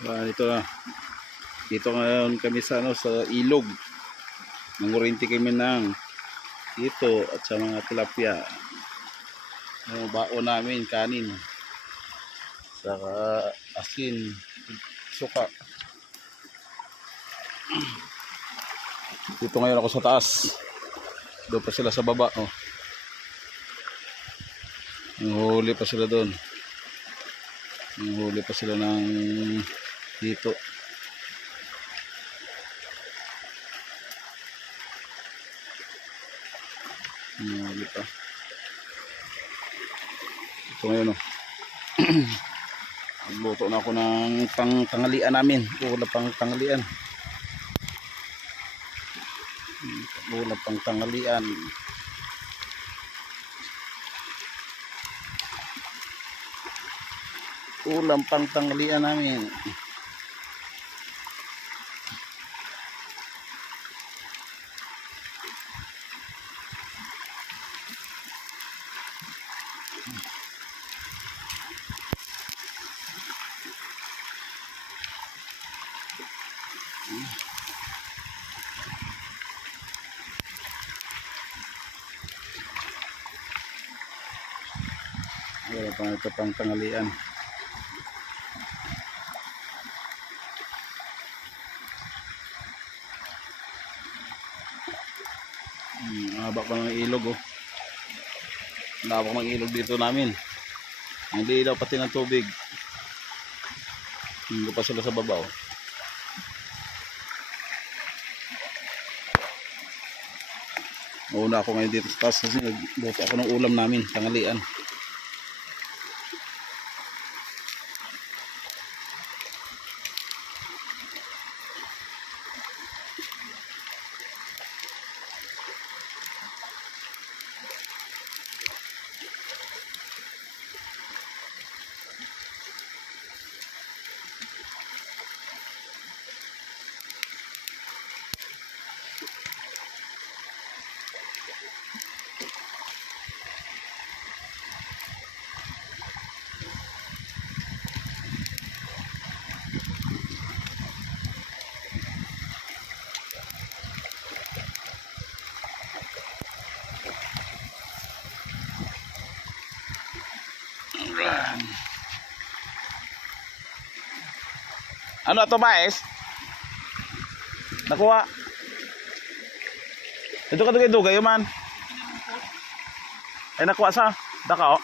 Ito na. Dito ngayon kami sa sa ilog. Nangurinti kami ng ito at sa mga tilapia. Yung baon namin kanin. Saka asin, suka. Dito ngayon ako sa taas. Doon pa sila sa baba, oh. Huli pa sila doon. Huli pa sila ng dito. Huli pa. Ito ngayon, oh. Nagluto na ako ng tanghalian namin. Wala pang tanghalian. Wala pang tanghalian. Ulam pang tanghalian namin. Wala pang ito pang tanghalian. Haba pa ng ilog, oh. Haba ng ilog dito namin. Hindi daw pati ng tubig. Hindi pa sila sa babaw. Mauna ako ngayon dito sa taas kasi nagluto ako ng ulam namin, tanghalian. Ano to ba, es? Nakuha. Ito ka dugay-dugay man. Ay nakuha sa daka, oh.